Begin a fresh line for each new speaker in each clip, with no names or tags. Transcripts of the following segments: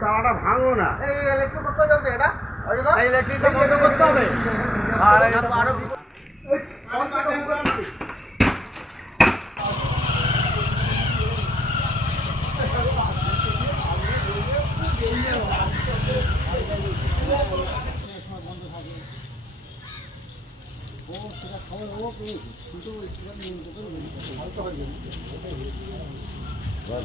চাওয়াটা ভাঙো না এই ইলেকট্রিক করতে হবে এটা ইলেকট্রিকটা বন্ধ করতে হবে আর এটা তো আরো Well.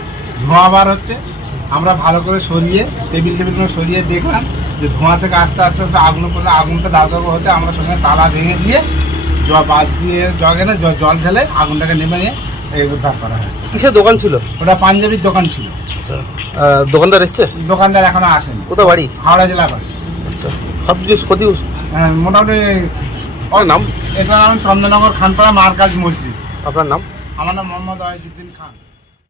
ধোঁয়া বার হচ্ছে। আমরা ভালো করে সরিয়ে টেবিল টেবিলগুলো সরিয়ে দেখলাম যে ধোঁয়া থেকে আস্তে আস্তে আস্তে আগুন পড়লে আগুনটা দাদা হতে আমরা সঙ্গে তালা ভেঙে দিয়ে জ বাস দিয়ে জগে না জল ঢেলে আগুনটাকে নেমে উদ্ধার করা হয়েছে।
কিসের দোকান ছিল?
ওটা পাঞ্জাবির দোকান ছিল। দোকানদার এসছে? দোকানদার এখনও আসেনি। কোথাও বাড়ি? হাওড়া জেলা বাড়ি। সব কিছু ক্ষতি হ্যাঁ, মোটামুটি আমার নাম? এটা নাম চন্দ্রনগর খানপাড়া মার্কাজ মসজিদ। আপনার নাম? আমার নাম মোহাম্মদ ওয়াইজুদ্দিন খান।